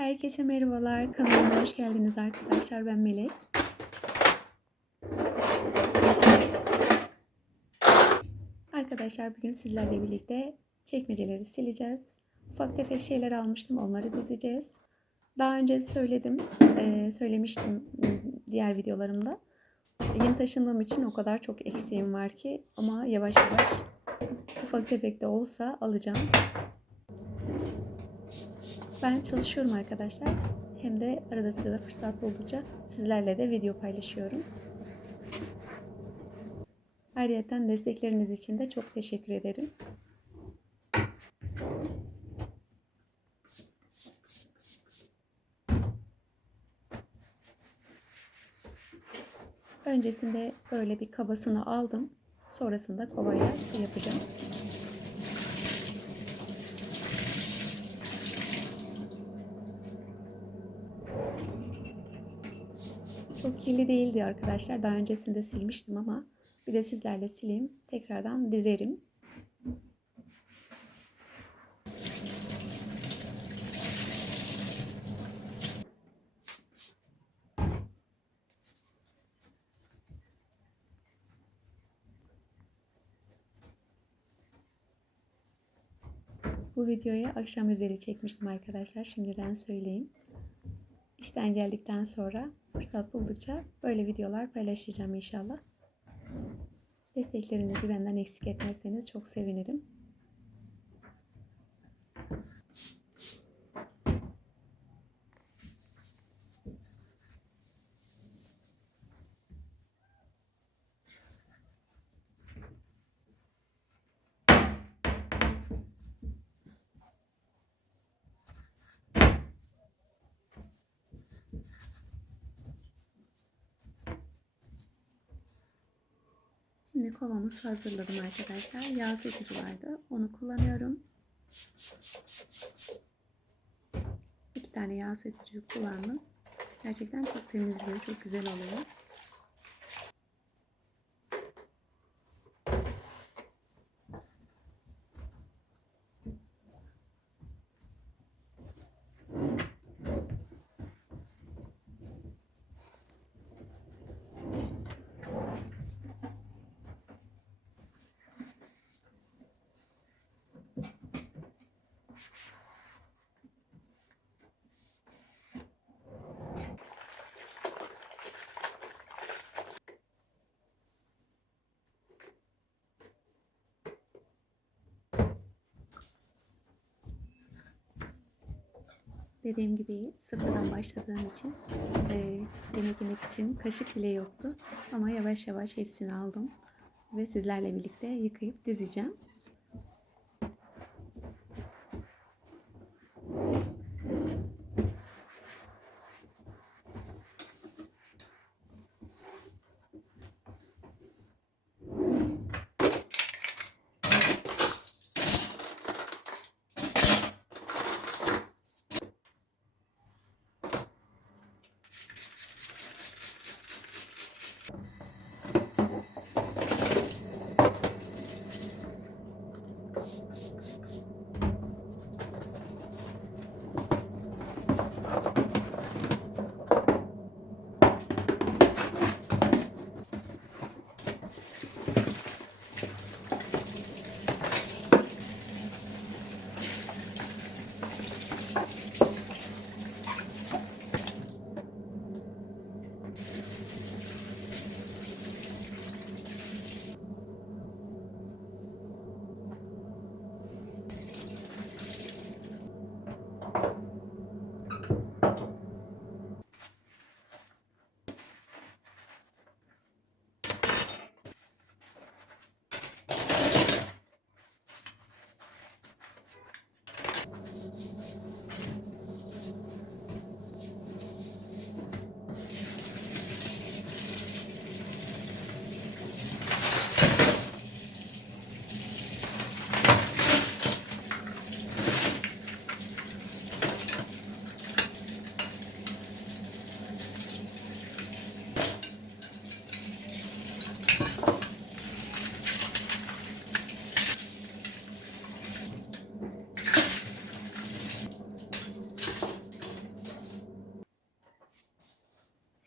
Herkese merhabalar. Kanalıma hoş geldiniz arkadaşlar. Ben Melek. Arkadaşlar bugün sizlerle birlikte çekmeceleri sileceğiz. Ufak tefek şeyler almıştım. Onları dizeceğiz. Daha önce söyledim. eee, söylemiştim diğer videolarımda. Yeni taşındığım için o kadar çok eksiğim var ki ama yavaş yavaş ufak tefek de olsa alacağım. Ben çalışıyorum arkadaşlar. Hem de arada sırada fırsat buldukça sizlerle de video paylaşıyorum. Ayrıca destekleriniz için de çok teşekkür ederim. Öncesinde böyle bir kabasını aldım. Sonrasında kovayla su yapacağım. Çok kirli değildi arkadaşlar. Daha öncesinde silmiştim ama bir de sizlerle sileyim. Tekrardan dizerim. Bu videoyu akşam üzeri çekmiştim arkadaşlar. Şimdiden söyleyeyim. İşten geldikten sonra fırsat buldukça böyle videolar paylaşacağım inşallah. Desteklerinizi benden eksik etmezseniz çok sevinirim. Şimdi kovamızı hazırladım arkadaşlar. Yağ sökücü vardı. Onu kullanıyorum. İki tane yağ sökücü kullandım. Gerçekten çok temizliyor. Çok güzel oluyor. Dediğim gibi sıfırdan başladığım için e, yemek yemek için kaşık bile yoktu. Ama yavaş yavaş hepsini aldım ve sizlerle birlikte yıkayıp dizeceğim.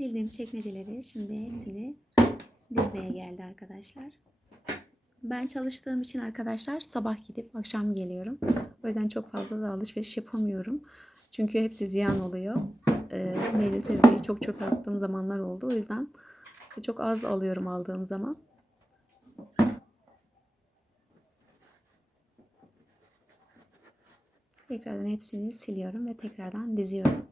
Sildiğim çekmeceleri şimdi hepsini dizmeye geldi arkadaşlar. Ben çalıştığım için arkadaşlar sabah gidip akşam geliyorum. O yüzden çok fazla da alışveriş yapamıyorum. Çünkü hepsi ziyan oluyor. Ee, meyve sebzeyi çok çöpe attığım zamanlar oldu. O yüzden çok az alıyorum aldığım zaman. Tekrardan hepsini siliyorum ve tekrardan diziyorum.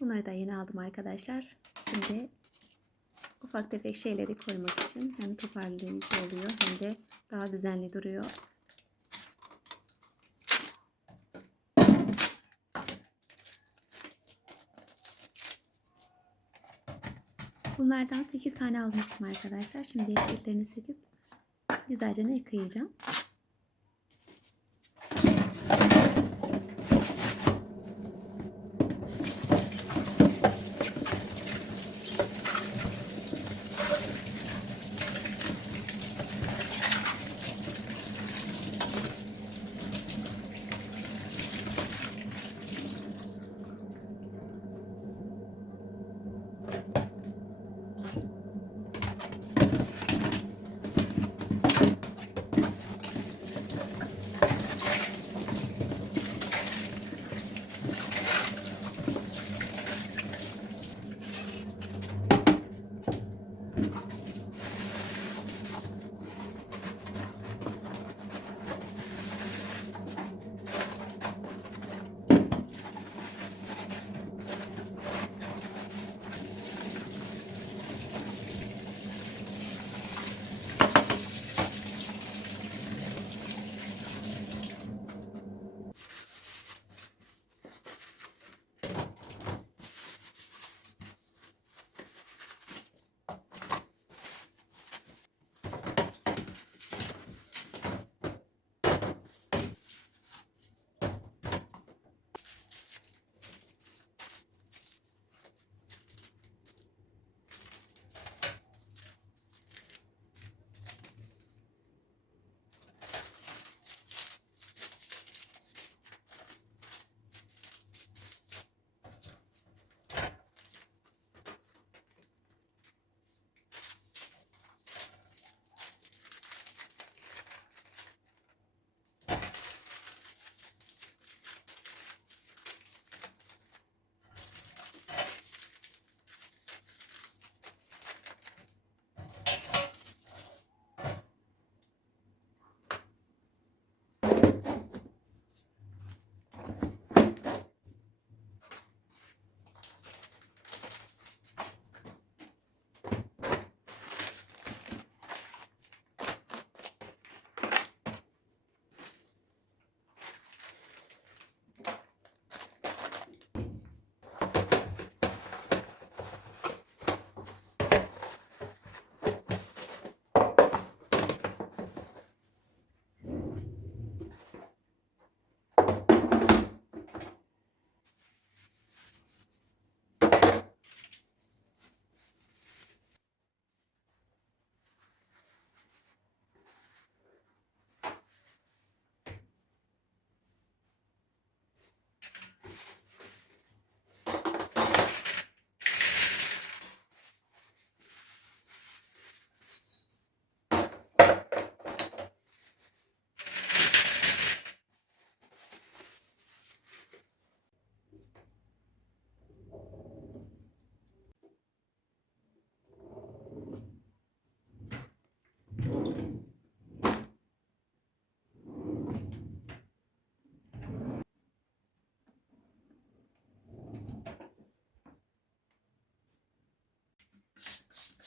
Bunları da yeni aldım arkadaşlar. Şimdi ufak tefek şeyleri koymak için hem toparlayıcı oluyor hem de daha düzenli duruyor. Bunlardan 8 tane almıştım arkadaşlar. Şimdi etiketlerini söküp güzelce yıkayacağım.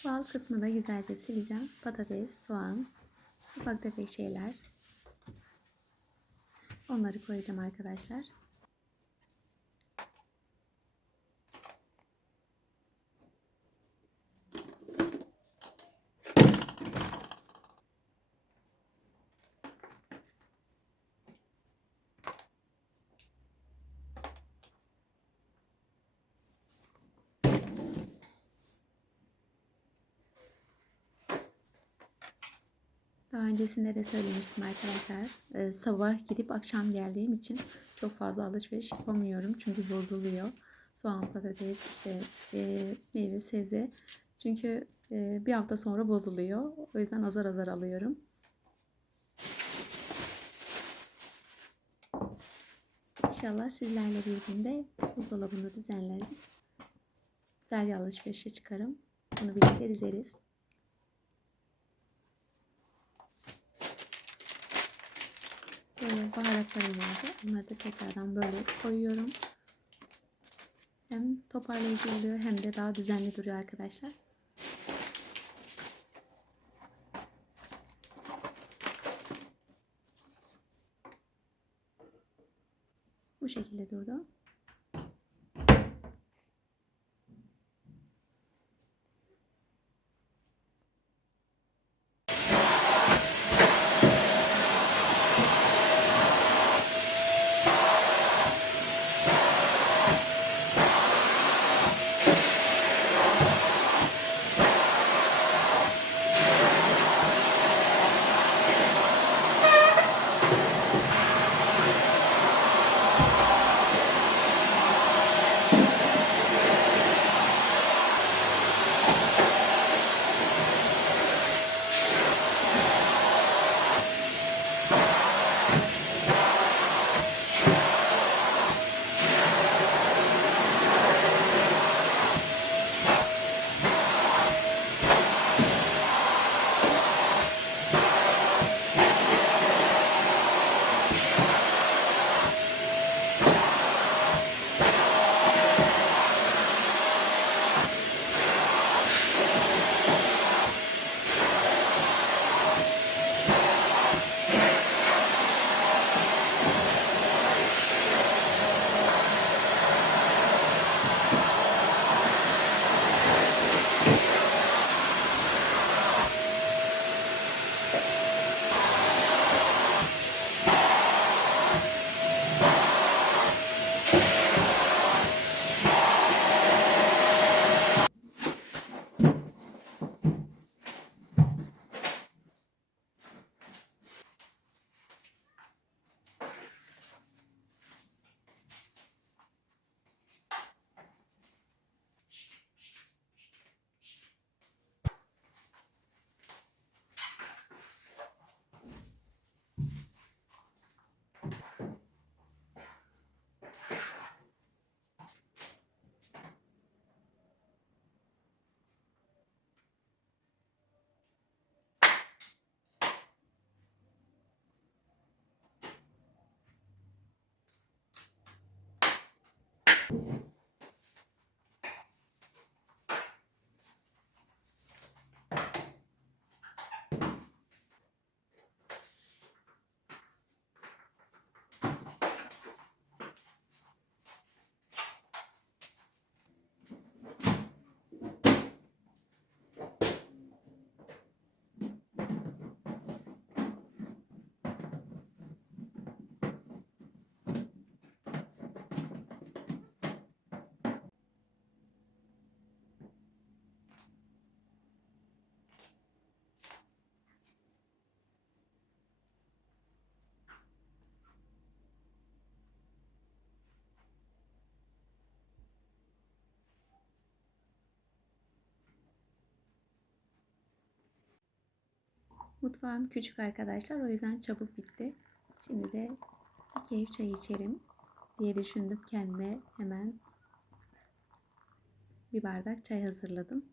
Doğal kısmı da güzelce sileceğim. Patates, soğan, ufak tefek şeyler. Onları koyacağım arkadaşlar. Öncesinde de söylemiştim arkadaşlar. Ee, sabah gidip akşam geldiğim için çok fazla alışveriş yapamıyorum. Çünkü bozuluyor. Soğan, patates, işte e, meyve, sebze. Çünkü e, bir hafta sonra bozuluyor. O yüzden azar azar alıyorum. İnşallah sizlerle bir günde buzdolabını düzenleriz. Güzel bir alışverişe çıkarım. Bunu birlikte dizeriz. Böyle baharatlarım vardı. Onları da tekrardan böyle koyuyorum. Hem toparlayıcı oluyor hem de daha düzenli duruyor arkadaşlar. Bu şekilde durdu. Mutfağım küçük arkadaşlar. O yüzden çabuk bitti. Şimdi de bir keyif çay içerim diye düşündüm kendime. Hemen bir bardak çay hazırladım.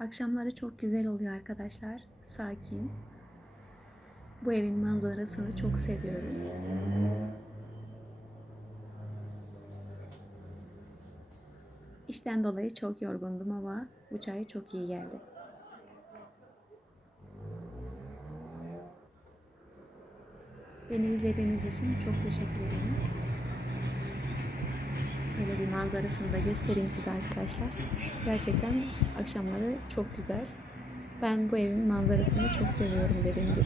Akşamları çok güzel oluyor arkadaşlar. Sakin. Bu evin manzarasını çok seviyorum. İşten dolayı çok yorgundum ama bu çay çok iyi geldi. Beni izlediğiniz için çok teşekkür ederim. Böyle bir manzarasını da göstereyim size arkadaşlar. Gerçekten akşamları çok güzel. Ben bu evin manzarasını çok seviyorum dediğim gibi.